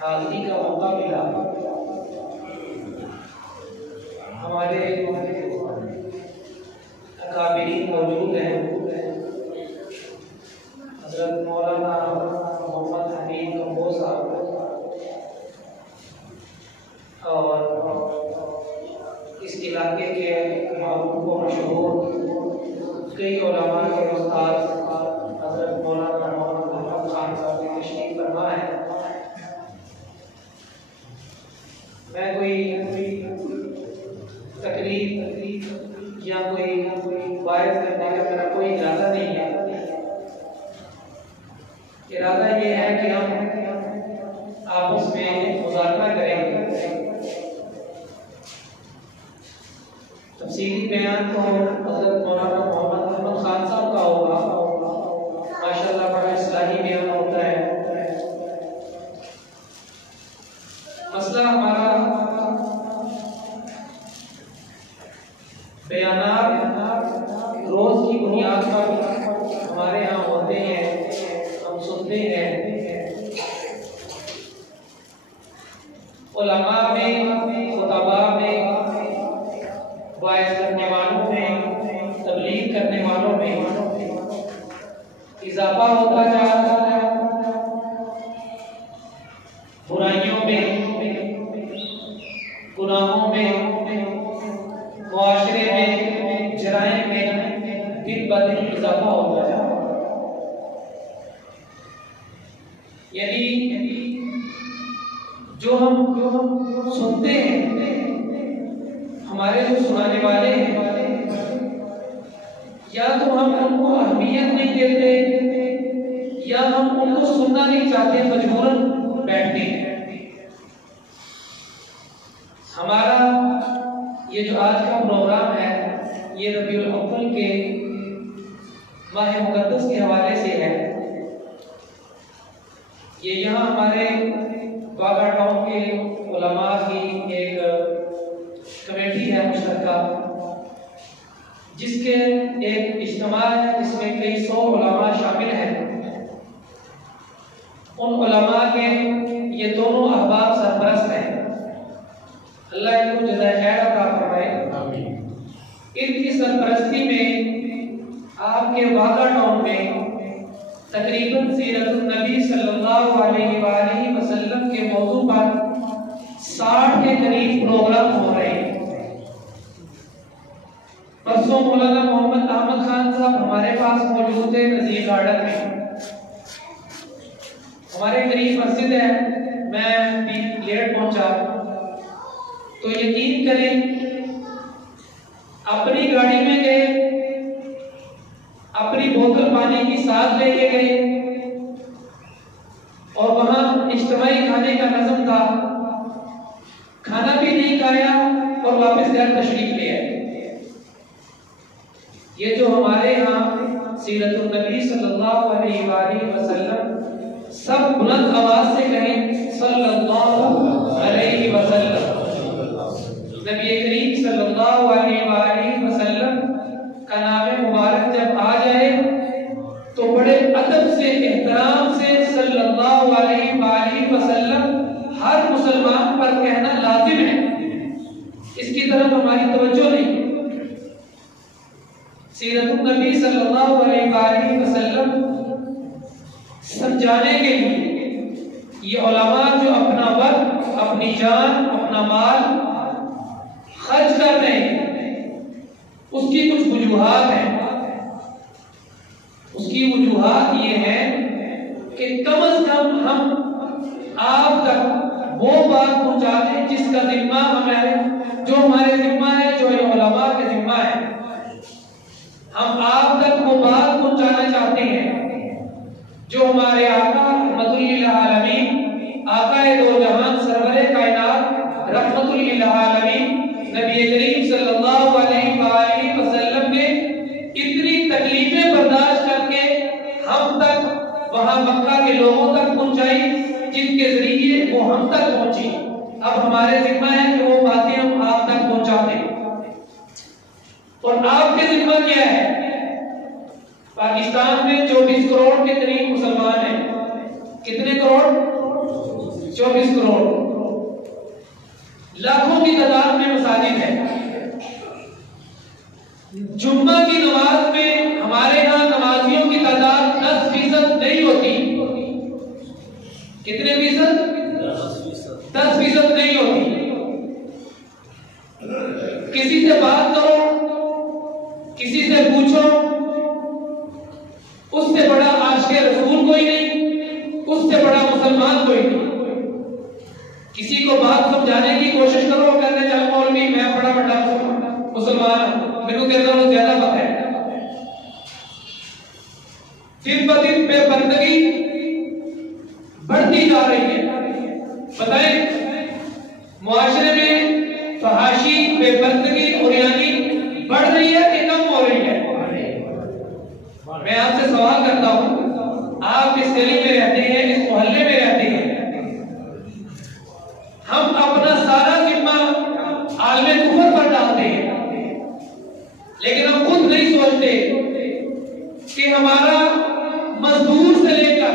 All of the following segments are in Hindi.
हाज़िरी का मौका मिला। हमारे अकाबिरीन मौजूद हैं, हज़रत मौलाना मोहम्मद हमीद कम्बोज साहब और इस इलाके के मारूफ व मशहूर कई उलमा के उस्ताद हज़रत मौलाना मोहम्मद अहमद खान साहब की तशरीफ फरमा है। मैं कोई तकलीफ या कोई वायद करने का मेरा कोई इरादा नहीं है। इरादा ये है कि हम आपस में मुज़ाकरा करेंगे। तफसीली बयान तो हज़रत मौलाना मोहम्मद अहमद खान साहब का होगा। माशाअल्लाह बड़ा इस्लाही बयान होता है। मसला हमारा बयानात रोज की बुनियाद पर हमारे यहाँ होते हैं, हम सुनते हैं। उलमा में, खुतबा में, वाइज करने वालों में, तबलीग करने वालों में इजाफा होता जा रहा है। बुराइयों में, गुनाहों में, मुआशरे में, जराइम में दिन ब दिन इजाफा होता जा रहा है। यानी जो हम सुनते हैं, हमारे जो सुनाने वाले हैं, या तो हम उनको अहमियत नहीं देते या हम उनको सुनना नहीं चाहते, मजबूरन बैठते हैं। हमारा ये जो आज का प्रोग्राम है, ये रबीउल अव्वल के माह मुक़द्दस के हवाले से है। ये यहाँ हमारे बागा टाउन के उलमा की एक कमेटी है मुश्तरका, जिसके एक इज्तिमा है जिसमें कई 100 उलमा शामिल हैं। उन उलमा के ये दोनों अहबाब सरपरस्त हैं। अल्लाह इनको जज़ाए खैर अता फरमाए। इनकी सरपरस्ती में आपके बागा टाउन में तकरीबन सीरतुन नबी सल्लल्लाहु अलैहि वसल्लम के मौजू पर 60 के करीब प्रोग्राम हो रहे हैं। परसों मौलाना मोहम्मद अहमद खान साहब हमारे पास मौजूद थे नज़ीर गार्डन में। हमारे करीब मस्जिद है, मैं लेट पहुंचा। तो यकीन करें, अपनी गाड़ी में गए, अपनी बोतल पानी की साथ लेके गए और वहां इज्तिमाई खाने का नज़म था। खाना भी नहीं खाया और वापस घर तशरीफ ले आए। ये जो हमारे यहाँ सीरतुन नबी सल्लल्लाहु अलैहि वसल्लम, सब बुलंद आवाज से कहें सल्लल्लाहु अलैहि वसल्लम। नबी करीम सल्लल्लाहु अलैहि वसल्लम का नाम मुबारक जब आ जाए तो बड़े अदब से, एहतराम से सल्लल्लाहु अलैहि वसल्लम हर मुसलमान पर कहना लाजिम है। इसकी तरफ हमारी तवज्जो नहीं। सीरतुन नबी सल्लल्लाहु अलैहि वसल्लम समझाने के लिए, ये उलमा जो अपना वक्त, अपनी जान, अपना माल खर्च कर रहे हैं, उसकी कुछ वजूहात हैं। उसकी वजूहात ये है कि कम से कम हम आप तक वो बात पहुंचा दें जिसका जिम्मा हमारे, जो हमारे जिम्मा है, जो उलमा के जिम्मा है। हम आप तक वो बात पहुंचाना चाहते हैं जो हमारे आका रहमतुल लिल आलमीन, आकाए दो जहान, सरवरे कायनात, रहमतुल लिल आलमीन नबी करीम सल्लल्लाहु अलैहि वसल्लम ने इतनी तकलीफें बर्दाश्त करके हम तक, वहां मक्का के लोगों तक पहुंचाई, जिनके जरिए वो हम तक पहुंची। अब हमारे जिम्मा है कि वो बातें हम आप तक पहुंचा दें। और आपके जिम्मा क्या है? पाकिस्तान में 24 करोड़ के करीब मुसलमान हैं। कितने करोड़? 24 करोड़। लाखों की तादाद में मसाजिद है। जुम्मा की नमाज में हमारे यहाँ नमाजियों की तादाद 10% नहीं होती। कितने फीसद? 10% नहीं होती। किसी से बात करो, किसी से पूछो, उससे बड़ा आशिक़े रसूल कोई नहीं, उससे बड़ा मुसलमान कोई नहीं। किसी को बात समझाने की कोशिश करो, कहते चल मौलवी मैं बड़ा बड़ा मुसलमान हूं, मेरे को तेरे नालों ज्यादा पता है। दिन ब दिन बेपर्दगी बढ़ती जा रही है। बताएं मुआशरे में फहाशी, बेपर्दगी और यानी बढ़ रही है कि कम हो रही है? मैं आपसे सवाल करता हूं, आप इस गली में रहते हैं, इस मोहल्ले में रहते हैं, हम अपना सारा जिम्मा आलमे कुफर पर डालते हैं, लेकिन हम खुद नहीं सोचते कि हमारा मजदूर से लेकर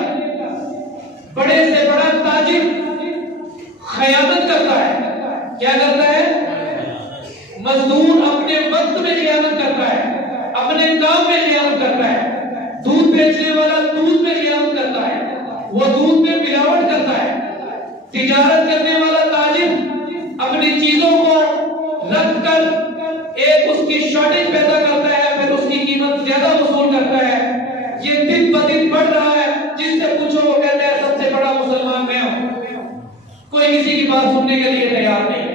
बड़े से बड़ा ताजिर खयानत करता है। क्या करता है? मजदूर अपने वक्त में खयानत करता है, अपने काम में खयानत करता है। दूध बेचने वाला दूध में खयानत करता है, वो दूध में मिलावट करता है। तिजारत करने वाला ताजिर अपनी चीजों को रख कर एक उसकी शॉर्टेज पैदा करता है, फिर उसकी कीमत ज्यादा वसूल करता है। ये दिन ब दिन बढ़ रहा है। जिससे पूछो वो कहते हैं सबसे बड़ा मुसलमान मैं हूं। कोई किसी की बात सुनने के लिए तैयार नहीं।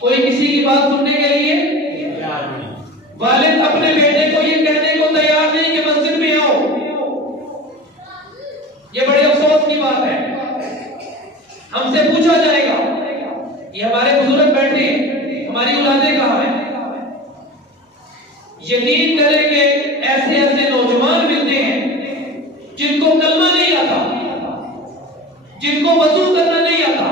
कोई किसी की बात सुनने के लिए तैयार नहीं। वालिद अपने बेटे को ये कहने को तैयार नहीं कि मस्जिद में आओ। ये बड़े अफसोस की बात है। हमसे पूछा जाएगा, ये हमारे बुजुर्ग बैठे हैं, हमारी औलादें कहां हैं? यकीन करें कि ऐसे ऐसे नौजवान मिलते हैं जिनको कलमा नहीं आता, जिनको वजू करना नहीं आता।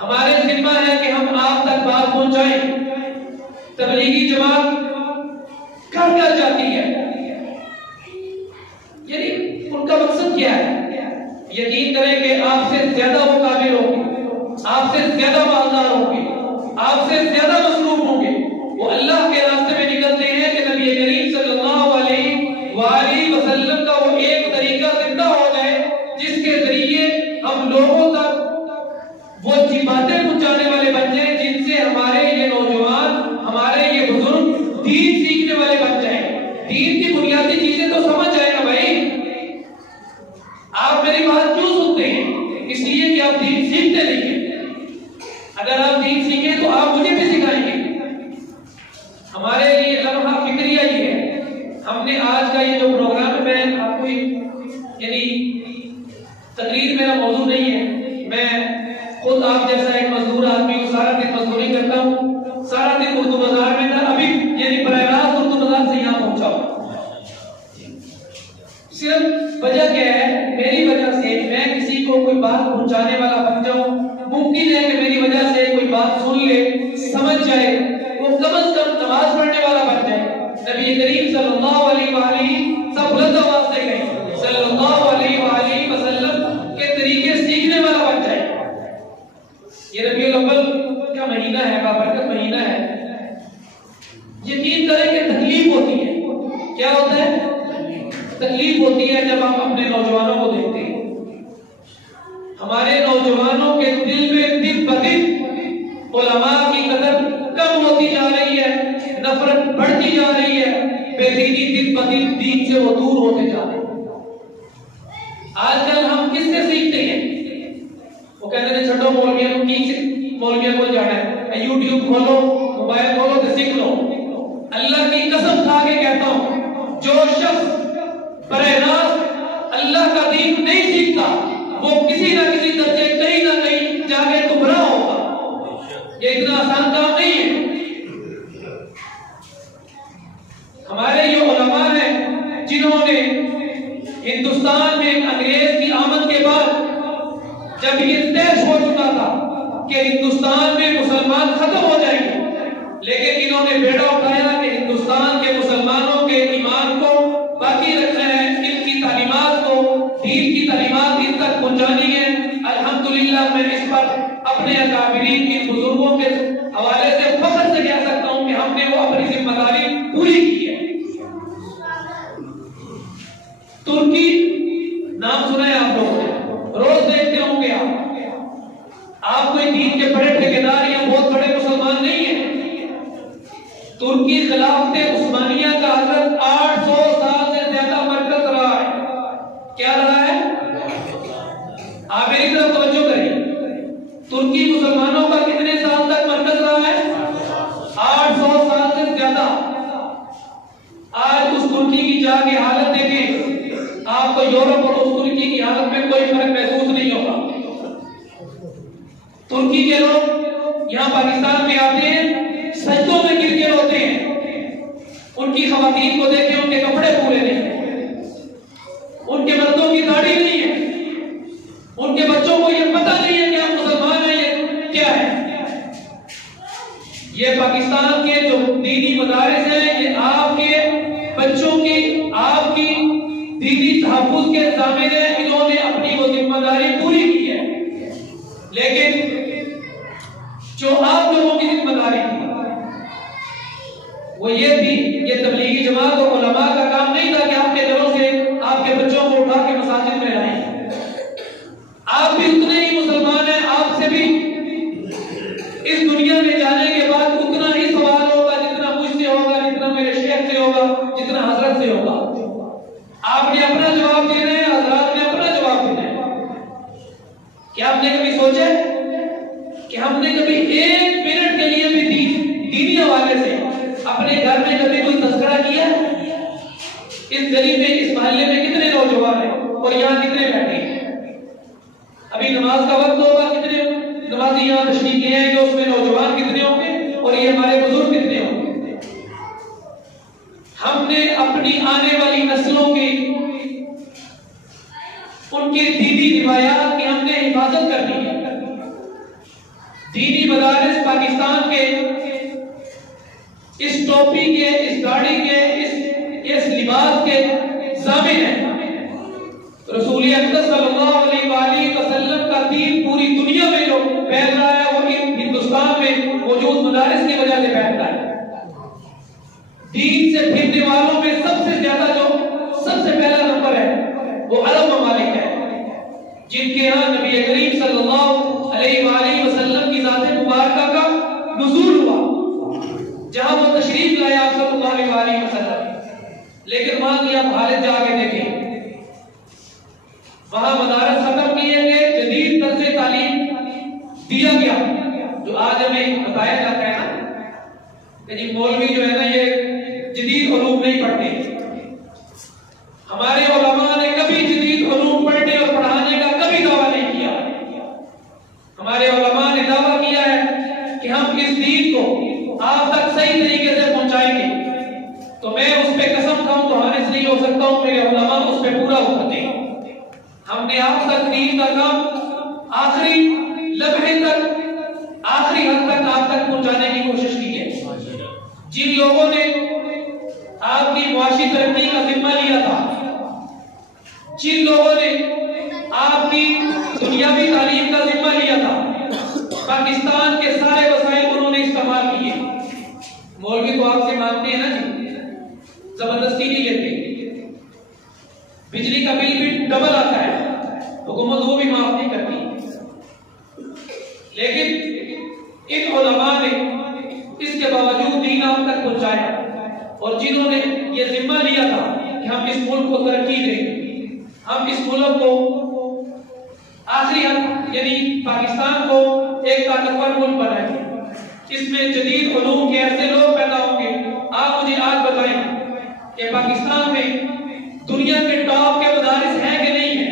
हमारे जिम्मा है कि हम आप तक बात पहुंचाएं। तबलीगी जमात घर घर जाती है, यानी उनका मकसद क्या है? यकीन करें कि आपसे ज्यादा वो काबिल होंगे, आपसे ज्यादा मालदार होंगे, आपसे ज्यादा मसरूफ होंगे। वो अल्लाह के रास्ते में निकलते हैं कि नबी करीम सल्लल्लाहु अलैहि वसल्लम का वो एक तरीका जिंदा हो जाए जिसके जरिए हम लोगों तक वो बातें पहुंचाने वाले बन जाए, जिनसे हमारे ये नौजवान, हमारे ये बुजुर्ग दीन सीखने वाले बन जाए। दीन की बुनियादी चीजें तो समझ जाए ना भाई। आप मेरी बात क्यों सुनते हैं? इसलिए कि आप दीन सीखते नहीं हैं। अगर आप दीन सीखे तो आप मुझे भी सिखाएंगे। हमारे लिए लम्हा फिक्रिया ही है। हमने आज का ये जो प्रोग्राम है, मैं आपको यानी तकरीर मेरा मौजूद नहीं है। मैं खुद आप जैसा एक मजदूर आदमी हूँ, सारा दिन मजदूरी करता हूँ, सारा दिन उर्दू बाजार में था, अभी यानी बराह उर्दू बाजार से यहाँ पहुंचा हूँ। सिर्फ वजह क्या है? मेरी वजह से मैं किसी को कोई बात पहुंचाने वाला बन जाऊं। मुमकिन है कि मेरी वजह से कोई बात सुन ले, समझ जाए, वो कम से कम नमाज पढ़ने वाला बन जाए। नबी करीम सल्लल्लाहु अलैहि सब बुलंद आवाज से कहें, सल्लल्लाहु अलैहि वसल्लम के तरीके सीखने वाला बन जाए। ये रबीउल अव्वल का महीना है, बाबरकत महीना है। यकीन करें कि तकलीफ होती है। क्या होता है? तकलीफ होती है जब हम अपने नौजवानों को देखते हैं। हमारे नौजवानों के दिल में दिन ब दिन उलमा की कदर कम होती जा रही है, नफरत बढ़ती जा रही है, बेदीनी दिन ब दिन दीन से वो दूर होते जा रहे हैं। आजकल हम किससे सीखते हैं? वो कहते हैं छोटो मौलविया को जाना है, यूट्यूब खोलो, मोबाइल खोलो तो सीख लो। अल्लाह की कसम खा के कहता हूं, जो शख्स बरहरास्त अल्लाह का दीन नहीं सीखता वो किसी ना किसी दर्जे कहीं ना कहीं जाके गुमराह होगा। ये इतना आसान काम नहीं है। हमारे ये उलमा हैं जिन्होंने हिंदुस्तान में अंग्रेज की आमद के बाद जब ये तय हो चुका था कि हिंदुस्तान में मुसलमान खत्म हो जाएंगे, लेकिन इन्होंने बेड़ा उठाया कि हिंदुस्तान के मुसलमानों के ईमान को बाकी रखना है, इनकी तालीमात को, दीन की तालीमात इन तक पहुंचानी है। अल्हम्दुलिल्लाह मैं इस पर अपने अकाबिरीन के बुजुर्गों के हवाले से फख्र से कह सकता हूं कि हमने वो अपनी जिम्मेदारी पूरी की है। तुर्की नाम सुना है आप लोगों ने, रोज देखते होंगे आप कोई दीन के बड़े ठेकेदार या बहुत बड़े मुसलमान नहीं है। तुर्की खिलाफत उस्मानिया का हजरत 800 साल से ज्यादा मरकज रहा है। क्या रहा है? आप मेरी तरफ तवज्जो करें। तुर्की मुसलमानों का कितने साल तक मरकज रहा है? 800 साल से ज्यादा। आज उस तुर्की की जाके हालत देखें, आपको यूरोप और उस तुर्की की हालत में कोई फर्क महसूस नहीं होगा। तुर्की के लोग यहाँ पाकिस्तान में आते हैं, सजदों में गिर के रोते हैं। उनकी खवातीन को देखें, उनके कपड़े पूरे नहीं है, उनके मर्दों की दाढ़ी नहीं है, उनके बच्चों को ये पता नहीं है कि हम मुसलमान हैं, ये क्या है। ये पाकिस्तान के जो दीनी मदारिस हैं, ये आपके बच्चों की, आपकी दीनी तहफ्फुज़ के ज़ामिन हैं। इन्होंने अपनी वो जिम्मेदारी पूरी की है, लेकिन जो आप लोगों की जिम्मेदारी थी वो ये थी, ये तबलीगी जमात और उलमा का काम नहीं था कि आपके घरों से आपके बच्चों को उठा के मसाजिद में लाएं। आप भी उतने ही मुसलमान हैं, आपसे भी इस दुनिया में जाने के बाद उतना ही सवाल होगा जितना मुझसे होगा, जितना मेरे शेख से होगा, जितना हजरत से होगा। आपने अपना जवाब देना है, हजरत ने अपना जवाब देना है। क्या आपने कभी सोचा कि हमने कभी एक मिनट के लिए भी दीनी हवाले से अपने घर में कभी कोई तस्करा किया? इस गली में, इस मोहल्ले में कितने नौजवान हैं और यहाँ कितने बैठे हैं? अभी नमाज का वक्त होगा, कितने नमाजी यहाँ तशरीफ ले आएंगे, उसमें नौजवान कितने होंगे और ये हमारे बुजुर्ग कितने होंगे? हमने अपनी आने वाली नस्लों की, उनके दीनी रिवायात की हमने हिफाजत करनी है। दीनी मदारिस पाकिस्तान के इस टोपी के, इस दाढ़ी के, इस लिबास के ज़ामिन है। रसूल अकरम सल्लल्लाहु अलैहि वसल्लम का दीन पूरी दुनिया में जो फैल रहा है वो हिंदुस्तान में मौजूद मदारिस की वजह से फैल रहा है। दीन से फिरने वालों में सबसे ज्यादा जो सबसे पहला नंबर है वो अरब ममालिक है, जिनके यहाँ नबी करीम सल्लल्लाहु अलैहि वसल्लम की ज़ात मुबारका का नुज़ूल हुआ, जहां वो तशरीफ लाए आप सल्लल्लाहु अलैहि वसल्लम। लेकिन वहां की आप हालत जाके देखें, वहां मदारस खत्म किए गए, जदीद तर्ज़ तालीम दिया गया। जो आज हमें बताया जाता है ना कि जी मौलवी जो है ना ये जदीद उलूम नहीं पढ़ते। हमारे उलमा ने कभी जदीद उलूम पढ़ने और पढ़ाने का कभी दावा नहीं किया। हमारे उलमा ने दावा किया है कि हम इस दीन को आप तक सही तरीके से पहुंचाएंगे। तो मैं उस पे कसम खाऊं तो हारिस नहीं हो सकता हूं, मेरे उलमा उस पे पूरा उतरते हैं। हमने आप तक दीन का काम आखिरी लम्हे तक, आखिरी हद तक आप तक पहुंचाने की कोशिश की है। जिन लोगों ने आपकी मुआशी तरक्की का जिम्मा लिया था, जिन लोगों ने आपकी दुनियावी तालीम का जिम्मा लिया था, पाकिस्तान के सारे वसाइल उन्होंने इस्तेमाल किए। मौलवी तो आपसे मांगते हैं ना जी, जबरदस्ती नहीं लेते। बिजली का बिल भी डबल आता है, हुकूमत वो भी माफ नहीं करती। लेकिन इन उलमा ने इसके बावजूद दीन आप तक पहुंचाया, और जिन्होंने ये जिम्मा लिया था कि हम इस मुल्क को तरक्की देंगे, हम इस मुल्क को आखिरी हद यानी पाकिस्तान को एक ताकतवर मुल्क बनाएंगे, इसमें जदीद उलूम के ऐसे लोग पैदा होंगे। आप मुझे आज बताएं कि पाकिस्तान में दुनिया के टॉप के मदारिस हैं कि नहीं है?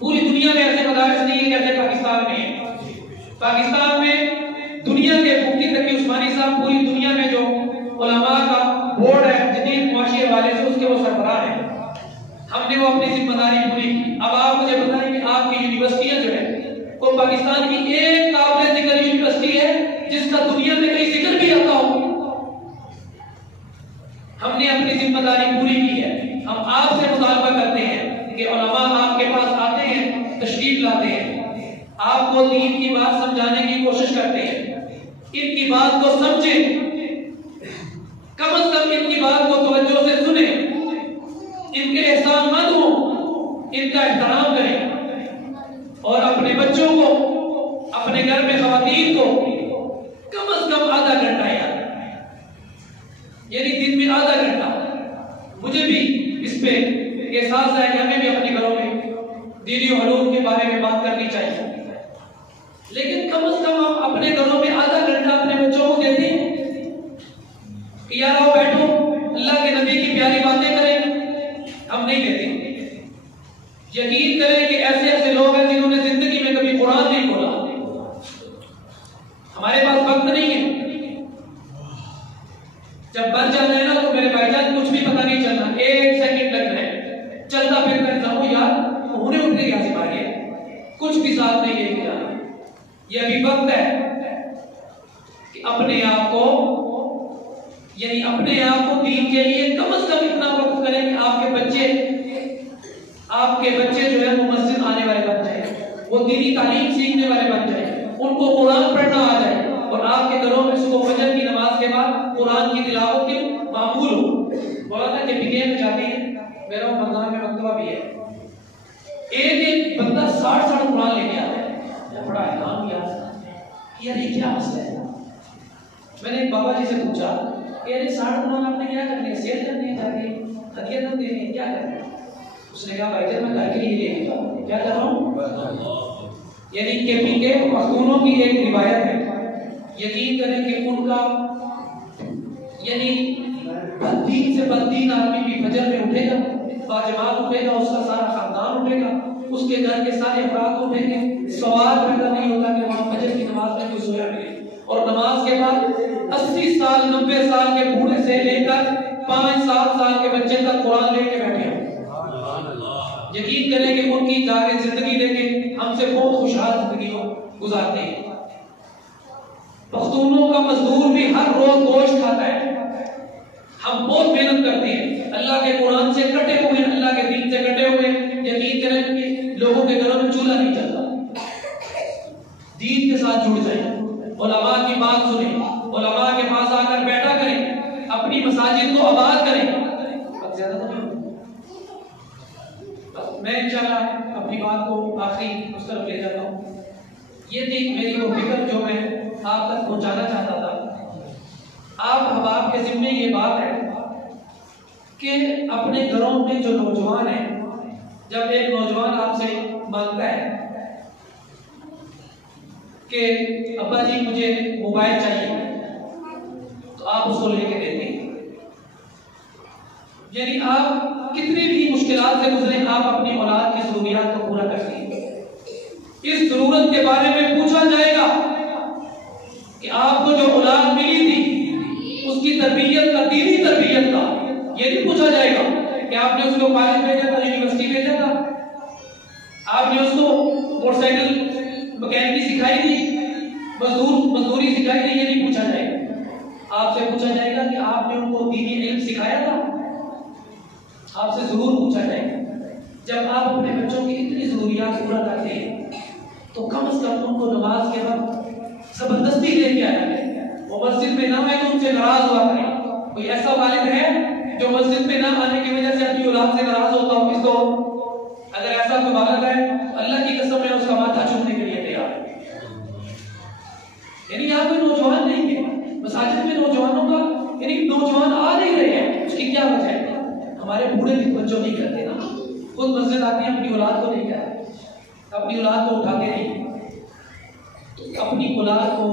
पूरी दुनिया में ऐसे मदारिस नहीं है जैसे पाकिस्तान में है। पाकिस्तान में दुनिया के मुफ्ती तकी उस्मानी साहब पूरी दुनिया में जो उलमा का बोर्ड है जदीद मुआशी हवाले से, उसके वो सरबराह है। हमने वो अपनी जिम्मेदारी पूरी की। अब आप मुझे बताएं कि आपकी यूनिवर्सिटियां जो है वो पाकिस्तान की एक काबिल जिक्र यूनिवर्सिटी है जिसका दुनिया में कहीं जिक्र भी आता हो? हमने अपनी जिम्मेदारी पूरी की है। हम आपसे मुतालबा करते हैं कि उलमा आपके पास आते हैं, तशरीफ लाते हैं, आपको दीन की बात समझाने की कोशिश करते हैं, इनकी बात को समझें, कम से कम इनकी बात को तवज्जो से सुने, इनके एहसानमंद हो, इनका एहतराम करें, और अपने बच्चों को, अपने घर में खवातीन को कम से कम आधा घंटा यानी दिन में आधा घंटा, मुझे भी इस पे एहसास है कि हमें भी अपने घरों में दीनी उलूम के बारे में बात करनी चाहिए, लेकिन कम से कम हम अपने घरों में आधा घंटा अपने बच्चों को देते हैं कि यार आओ बैठो अल्लाह के नबी की प्यारी बातें करें। हम नहीं देते। यकीन करें कि ऐसे ऐसे लोग हैं जिन्होंने जिंदगी में कभी कुरान नहीं खोला। हमारे पास वक्त नहीं है, जब बन जाना है ना तो मेरे भाईजान कुछ भी पता नहीं चलना, 1 सेकंड लगना है, चलता फिरता जाओ यार उन्हें उठ के कैसे भागे, कुछ भी साथ नहीं लेके जाना। ये अभी वक्त है कि अपने आप को यानी अपने आप को दीन के लिए कम से कम इतना वक्त करें कि आपके बच्चे जो है वो मस्जिद आने वाले बन जाए, वो दीनी तालीम सीखने वाले बन जाए, उनको कुरान पढ़ना आ जाए, और आपके घरों में सुबह फजर की नमाज के बाद कुरान की तिलावत के मामूल हो। मौलाना के पिके में जाते हैं, मेरा मकान में मकतबा भी है, एक बंदा 60 कुरान लेके आता है। बड़ा हैरान किया यार ये क्या मसला है। मैंने एक बाबा जी से पूछा यार 60 कुरान आपने क्या करने, सेल करने हैं, जाके हदिया देने हैं, क्या करना है? उसने कहा भाई जब मैं घर के लिए लेके जाऊँ, क्या कर रहा हूँ? यानी केपी के पख्तूनों की एक रिवायत है, यकीन करें कि उनका यानी बददीन से बददीन आदमी भी फजर में उठेगा, बाजमात उठेगा, उसका सारा खानदान उठेगा, उसके घर के सारे अफराद उठेंगे, सवाल पैदा नहीं होता कि वहां फजर की नमाज में कोई सोया नहीं। और नमाज के बाद 80 साल 90 साल के बूढ़े से लेकर 5-7 साल के बच्चे तक कुरान लेके बैठे हैं। यकीन करें कि उनकी जाके जिंदगी देखें, हमसे बहुत खुशहाल जिंदगी गुजारते हैं। पख्तूनों का मजदूर भी हर रोज गोश्त खाता है। हम बहुत मेहनत करते हैं, अल्लाह के कुरान से कटे हुए, अल्लाह के दीन से कटे हुए। यकीन करें कि लोगों के घरों में चूल्हा नहीं चलता। दीन के साथ जुड़ जाए, उलमा की बात सुने, उलमा के पास आकर बैठा करें, अपनी मसाजिद को आबाद करें। मैं इंशाल्लाह अपनी बात को आखिरी उस तरफ ले जाता हूँ। ये थी मेरी वो फिक्र जो मैं आप तक पहुंचाना चाहता था। आप हबाब के जिम्मे ये बात है कि अपने घरों में जो नौजवान है, जब एक नौजवान आपसे मांगता है कि अब्बा जी मुझे मोबाइल चाहिए, तो आप उसको लेके देते हैं। यानी आप कितनी भी मुश्किलात से गुजरे, आप अपनी औलाद की जरूरियात को पूरा करते हैं। इस जरूरत के बारे में पूछा जाएगा कि आपको जो औलाद मिली थी उसकी तरबियत का, दीनी तरबियत का, ये नहीं पूछा जाएगा कि आपने उसको कॉलेज भेजा था, यूनिवर्सिटी भेजा था, आपने उसको मोटरसाइकिल मैकेनिक सिखाई थी, मजदूरी सिखाई थी, ये नहीं पूछा जाएगा। आपसे पूछा जाएगा कि आपने उनको दीनी इल्म सिखाया था, आपसे जरूर पूछा जाएगा। जब आप अपने बच्चों की इतनी जरूरियात पूरा करते हैं तो कम से कम उनको नमाज के वक्त जबरदस्ती लेके आया है। वो मस्जिद में ना आए तो उनसे नाराज हुआ करें। कोई ऐसा वालिद है जो मस्जिद में ना आने की वजह से अपनी औलाद से नाराज होता हो? इसको अगर ऐसा कोई वालिद है, अल्लाह की कसम है उसका माथा चूमने के लिए तैयार है। नौजवानों का, यानी नौजवान आ नहीं रहे हैं, उसकी क्या वजह है? हमारे बूढ़े भी तवज्जो नहीं करते ना, खुद मस्जिद आते हैं, अपनी औलाद को नहीं कहते, अपनी औलाद को उठाते नहीं। तो अपनी औलाद को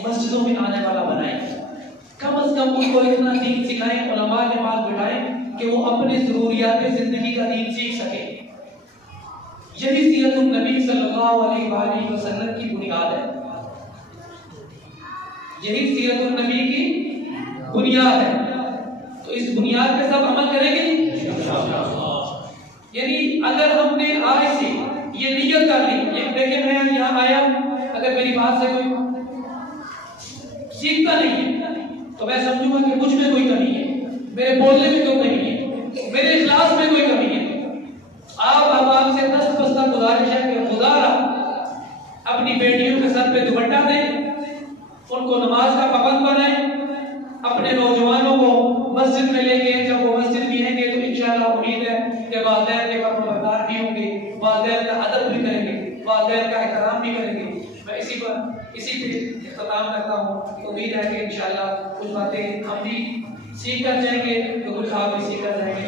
मस्जिदों में आने वाला बनाएं, कम से कम उनको इतना दीन सिखाएं, उलमा के पास बिठाएं कि वो अपने ज़रूरियात जिंदगी का दीन सीख सके। यही सीरतुन नबी सल्लल्लाहु अलैहि वसल्लम की बुनियाद है, यही सीरतुन नबी की बुनियाद है। तो इस बुनियाद पे सब अमल करेंगे। यानी अगर हमने आज से ये नियत कर ली, ये देखिए मैं यहाँ आया, अगर मेरी बात से कोई सीखता नहीं है तो मैं समझूंगा कि मुझ में कोई कमी है, मेरे बोलने में कोई कमी है, मेरे इखलास में कोई कमी है। अब आपसे दस्ता गुजारिश है कि खुदारा अपनी बेटियों के सर पे दुपट्टा दें, उनको नमाज का पाबंद बनाएं, अपने नौजवानों को मस्जिद में लेके, जब वो मस्जिद में आएंगे तो इंशाअल्लाह उम्मीद है कि वालिदैन के फरमाबरदार भी होंगे, वालिदैन का अदब भी करेंगे, वालिदैन का एहतराम भी करेंगे। मैं इसी पे इख्तिताम करता हूँ। उम्मीद है कि इंशाअल्लाह कुछ बातें हम भी सीख कर जाएंगे, तो कुछ आप भी सीख कर जाएंगे।